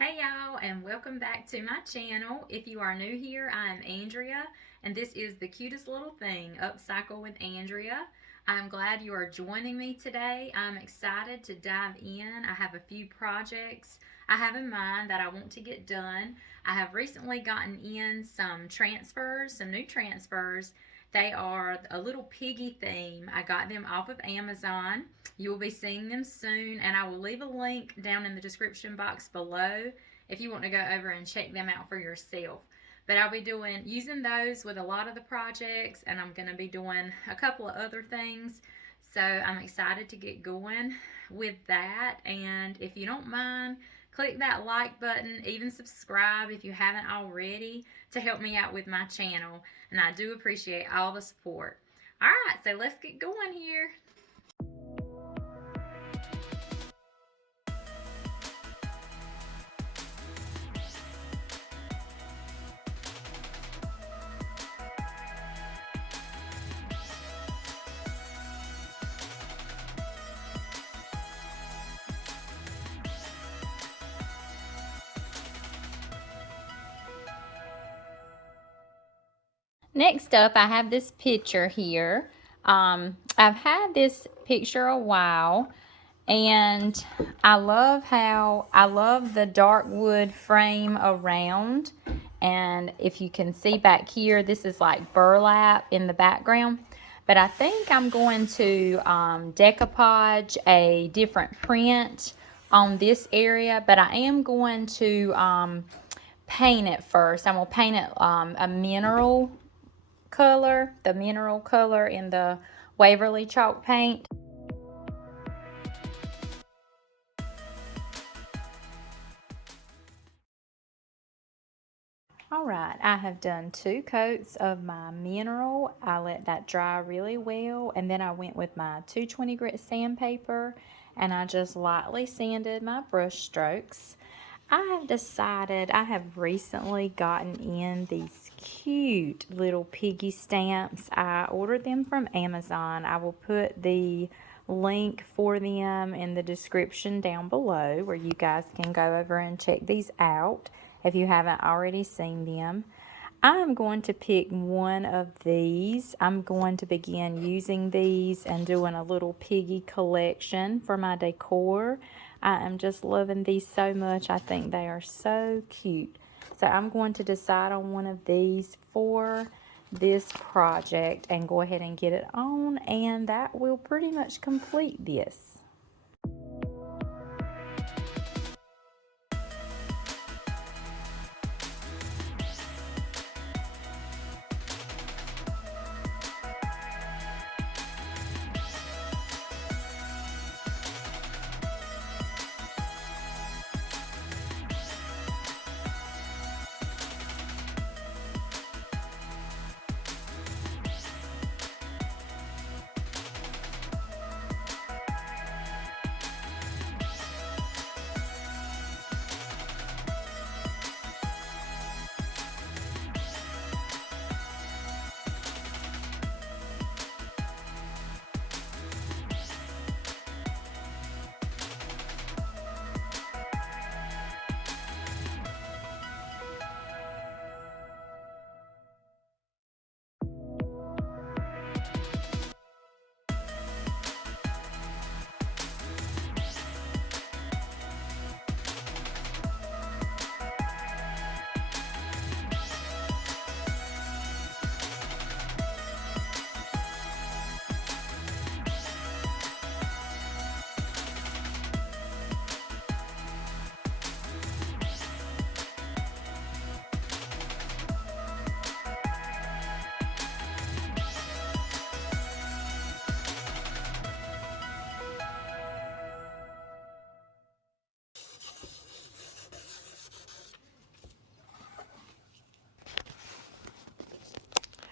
Hey y'all, and welcome back to my channel. If you are new here, I am Andrea, and this is the cutest little thing, Upcycle with Andrea. I'm glad you are joining me today. I'm excited to dive in. I have a few projects I have in mind that I want to get done. I have recently gotten in some transfers, some new transfers. They are a little piggy theme. I got them off of Amazon. You will be seeing them soon, and I will leave a link down in the description box below if you want to go over and check them out for yourself. But I'll be using those with a lot of the projects, and I'm going to be doing a couple of other things. So I'm excited to get going with that. And if you don't mind, click that like button, even subscribe if you haven't already, to help me out with my channel. And I do appreciate all the support. All right, so let's get going here. Next up, I have this picture here. I've had this picture a while, and I love the dark wood frame around. And if you can see back here, this is like burlap in the background. But I think I'm going to decoupage a different print on this area, but I am going to paint it first. I'm going to paint it a mineral color, the mineral color in the Waverly chalk paint. All right, I have done 2 coats of my mineral. I let that dry really well, and then I went with my 220 grit sandpaper, and I just lightly sanded my brush strokes. I have decided, I have recently gotten in these cute little piggy stamps. I ordered them from Amazon. I will put the link for them in the description down below where you guys can go over and check these out if you haven't already seen them. I am going to pick one of these. I'm going to begin using these and doing a little piggy collection for my decor. I am just loving these so much. I think they are so cute. So I'm going to decide on one of these for this project and go ahead and get it on, and that will pretty much complete this.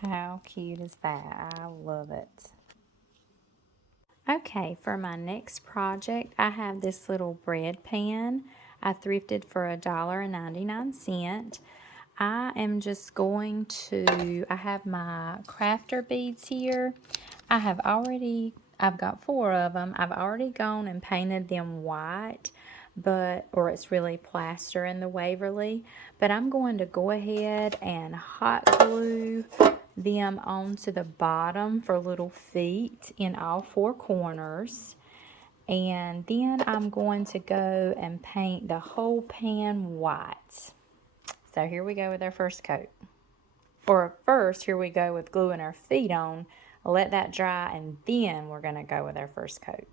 How cute is that? I love it. Okay, for my next project, I have this little bread pan. I thrifted for $1.99. I am just going to, I have my crafter beads here. I've got 4 of them. I've already gone and painted them white, or it's really plaster in the Waverly. But I'm going to go ahead and hot glue them onto the bottom for little feet in all four corners. And then I'm going to go and paint the whole pan white. So here we go with our first coat. Or first, here we go with gluing our feet on. Let that dry, and then we're going to go with our first coat.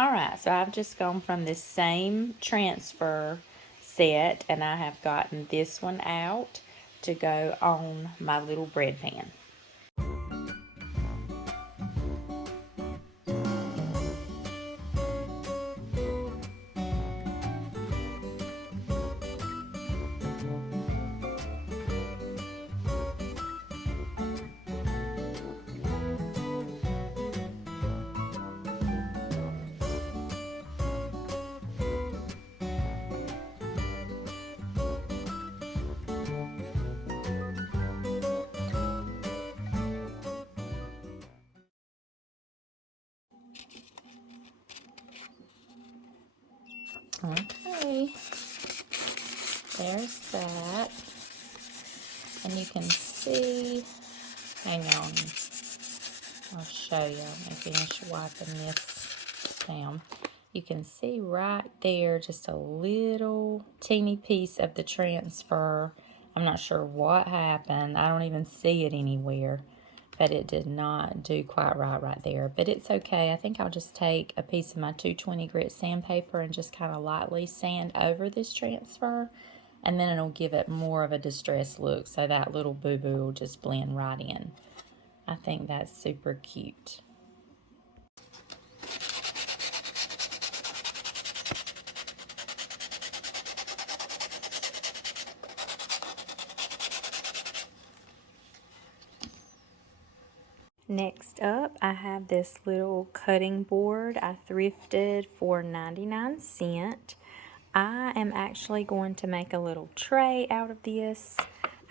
Alright, so I've just gone from this same transfer set, and I have gotten this one out to go on my little bread pan. Okay, there's that, and you can see, hang on, I'll show you. Let me finish wiping this down. You can see right there just a little teeny piece of the transfer. I'm not sure what happened. I don't even see it anywhere, but it did not do quite right there. But it's okay. I think I'll just take a piece of my 220 grit sandpaper and just kind of lightly sand over this transfer, and then it'll give it more of a distressed look, so that little boo-boo will just blend right in. I think that's super cute. Next up, I have this little cutting board I thrifted for 99¢. I am actually going to make a little tray out of this.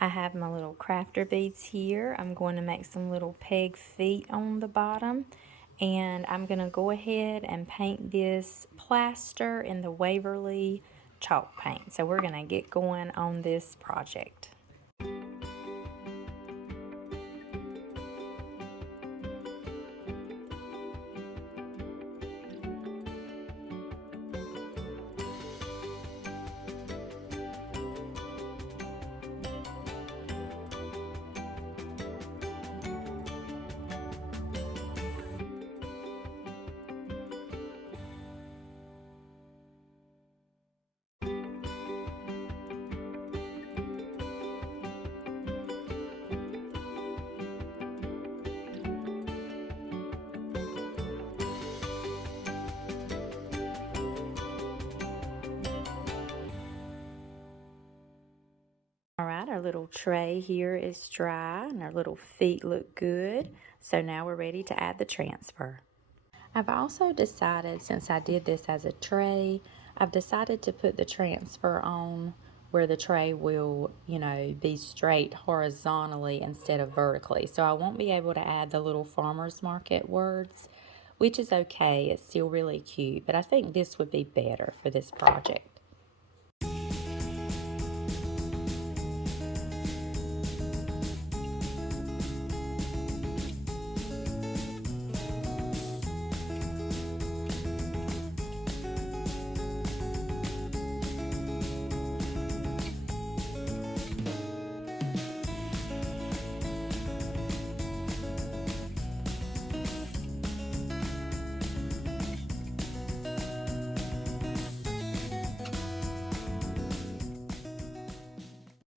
I have my little crafter beads here. I'm going to make some little peg feet on the bottom. And I'm going to go ahead and paint this plaster in the Waverly chalk paint. So we're going to get going on this project. Alright, our little tray here is dry and our little feet look good. So now we're ready to add the transfer. I've also decided, since I did this as a tray, I've decided to put the transfer on where the tray will, be straight horizontally instead of vertically. So I won't be able to add the little farmer's market words, which is okay. It's still really cute, but I think this would be better for this project.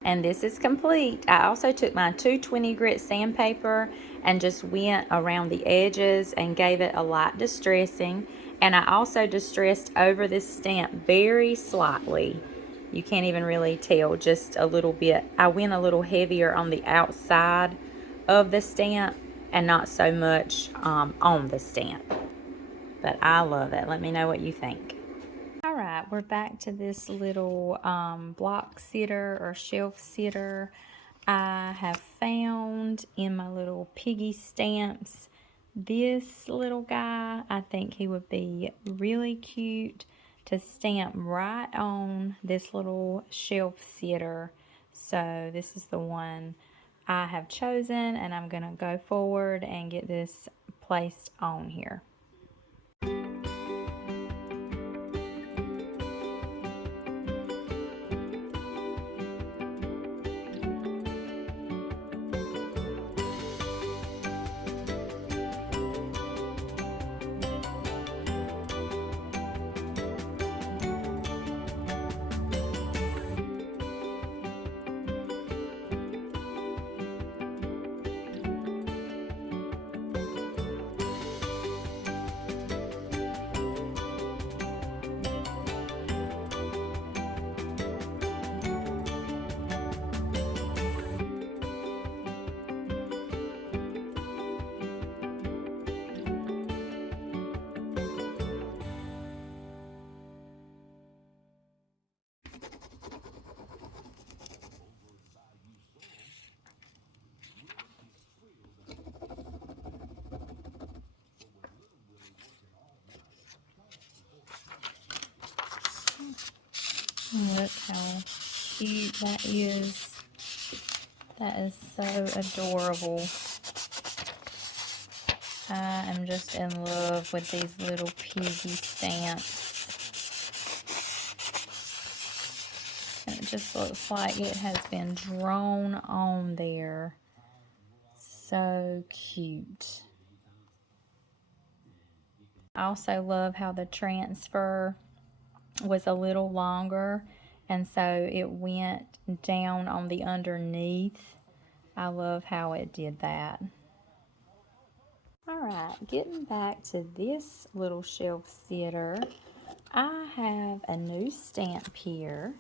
And this is complete. I also took my 220 grit sandpaper and just went around the edges and gave it a light distressing. And I also distressed over this stamp very slightly. You can't even really tell, just a little bit. I went a little heavier on the outside of the stamp and not so much on the stamp. But I love it. Let me know what you think. All right, we're back to this little block sitter or shelf sitter I have found in my little piggy stamps. This little guy, I think he would be really cute to stamp right on this little shelf sitter. So this is the one I have chosen, and I'm going to go forward and get this placed on here. Look how cute that is. That is so adorable. I am just in love with these little piggy stamps. And it just looks like it has been drawn on there. So cute. I also love how the transfer was a little longer, and so it went down on the underneath. I love how it did that. Alright, getting back to this little shelf sitter, I have a new stamp here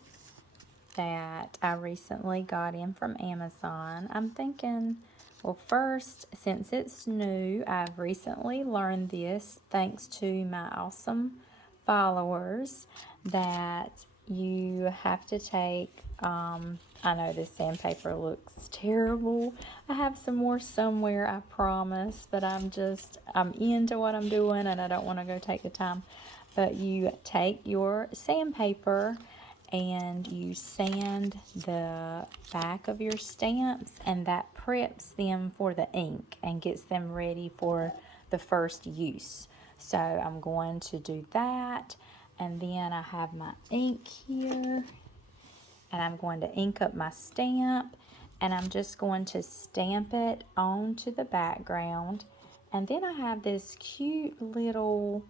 that I recently got in from Amazon. I'm thinking, well, first, since it's new, I've recently learned this thanks to my awesome followers, that you have to take, I know this sandpaper looks terrible. I have some more somewhere, I promise, but I'm into what I'm doing and I don't want to go take the time. But you take your sandpaper and you sand the back of your stamps, and that preps them for the ink and gets them ready for the first use. So I'm going to do that, and then I have my ink here, and I'm going to ink up my stamp, and I'm just going to stamp it onto the background. And then I have this cute little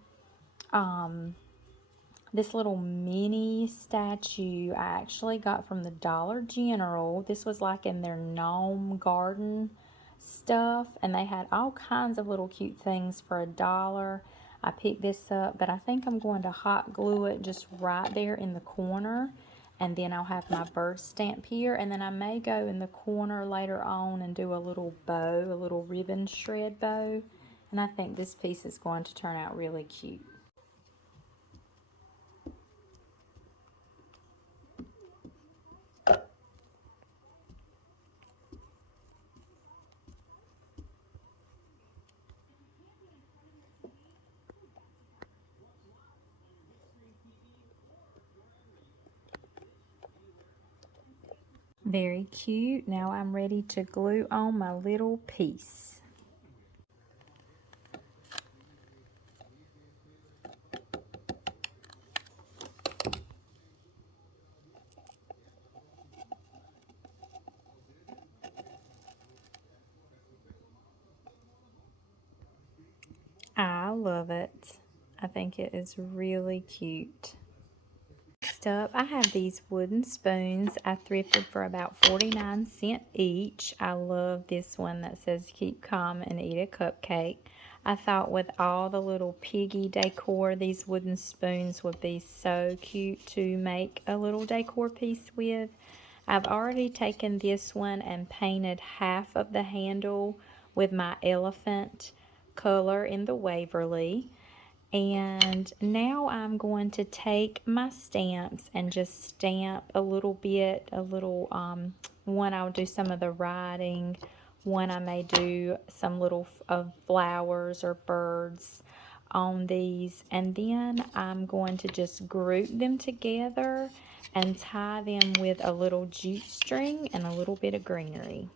this little mini statue I actually got from the Dollar General. This was like in their gnome garden stuff, and they had all kinds of little cute things for $1. I picked this up, but I think I'm going to hot glue it just right there in the corner, and then I'll have my bird stamp here, and then I may go in the corner later on and do a little bow, a little ribbon shred bow, and I think this piece is going to turn out really cute. Very cute. Now I'm ready to glue on my little piece. I love it. I think it is really cute. Next up, I have these wooden spoons I thrifted for about 49 cents each. I love this one that says keep calm and eat a cupcake. I thought with all the little piggy decor, these wooden spoons would be so cute to make a little decor piece with. I've already taken this one and painted half of the handle with my elephant color in the Waverly. And now I'm going to take my stamps and just stamp a little bit, one I'll do some of the writing, one I may do some little flowers or birds on these, and then I'm going to just group them together and tie them with a little jute string and a little bit of greenery.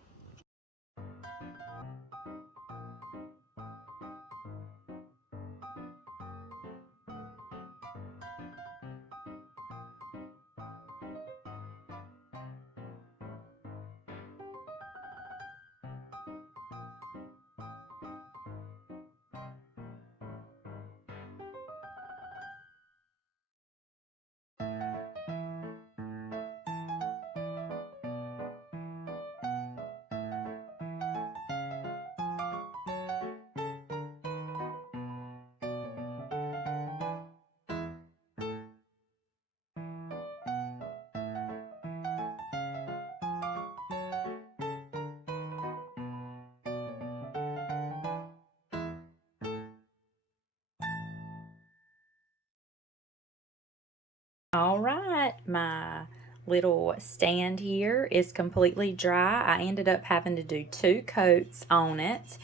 All right, my little stand here is completely dry. I ended up having to do 2 coats on it.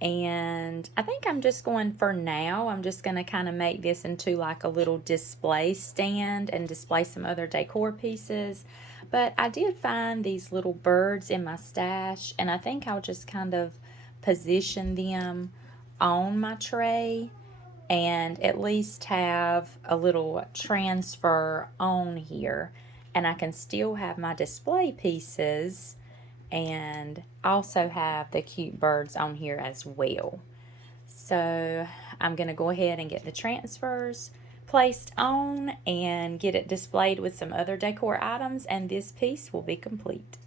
And I think I'm just going, for now, I'm just going to kind of make this into like a little display stand and display some other decor pieces. But I did find these little birds in my stash, and I think I'll just kind of position them on my tray and at least have a little transfer on here, and I can still have my display pieces and also have the cute birds on here as well. So I'm going to go ahead and get the transfers placed on and get it displayed with some other decor items, and this piece will be complete.